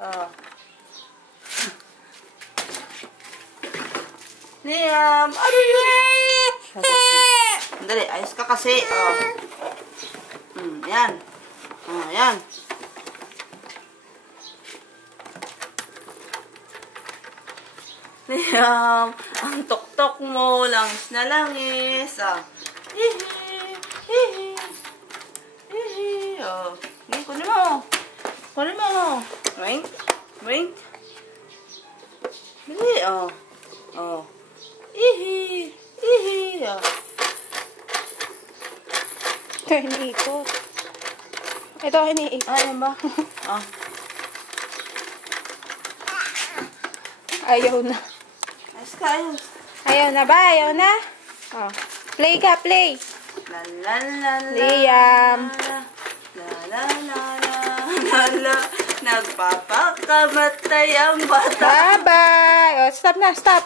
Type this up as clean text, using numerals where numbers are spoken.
Oh. Liam, ano yun? Dali, ayos ka kasi. Oh. Yan. Oh, yan. Liam, ang tok-tok mo, langis na langis. Oh. Hihi, hihi, hihi. Oh. Hindi, kunin mo. Kunin mo. Wink, wink. Dali, oh. Oh. Ihi, ihi. Oh. Ito, iniikot. Ito, iniikot. Ayan ba? Oh. Ayaw na. Ayos ka, ayos. Ayaw na ba? Ayaw na? Oh. Play ka, play. La la la la. Liam. La la la la la. Nagpapakamatay ang bata. Bye-bye. Oh, stop na, stop.